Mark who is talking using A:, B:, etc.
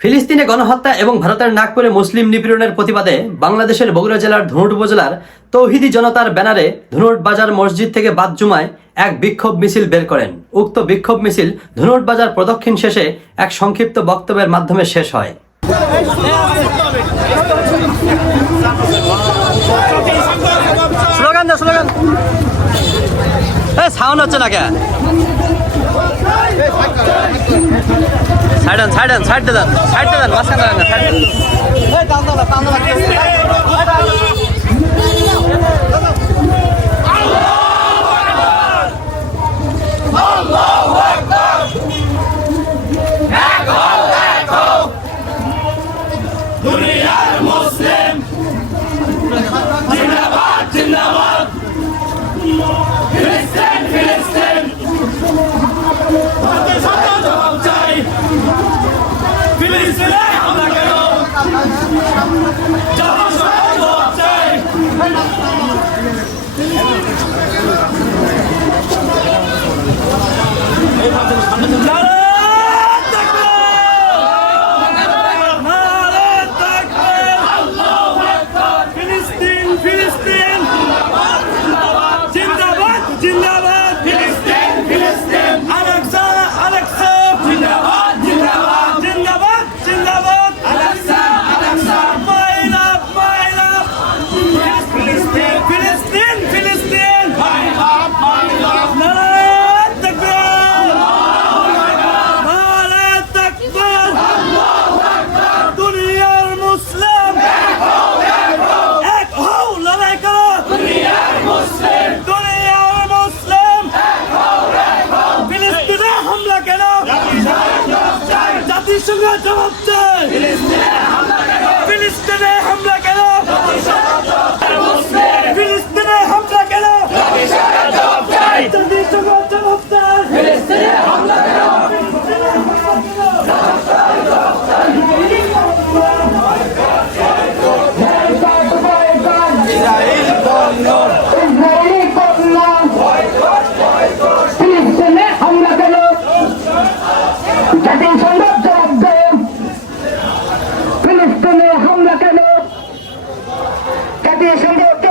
A: ফিলিস্তিনে গণহত্যা এবং ভারতের নাগপুরে মুসলিম নিপীড়নের প্রতিবাদে বাংলাদেশের বগুড়া জেলার ধনুট উপজেলার তৌহিদি জনতার ব্যানারে ধনুট বাজার মসজিদ থেকে বাদ জুমায় এক বিক্ষোভ মিছিল বের করেন। উক্ত বিক্ষোভ মিছিল ধনুট বাজার প্রদক্ষিণ শেষে এক সংক্ষিপ্ত বক্তব্যের মাধ্যমে শেষ হয়। সাউন্ড হচ্ছে না কে? সাইড দেন সাইড দেন সাইড দেন সাইড দেন মাঝখানে দেন সাইড
B: ফিলিস্তিনে জাতিসংঘ
C: 止まって。Partido de Santiago.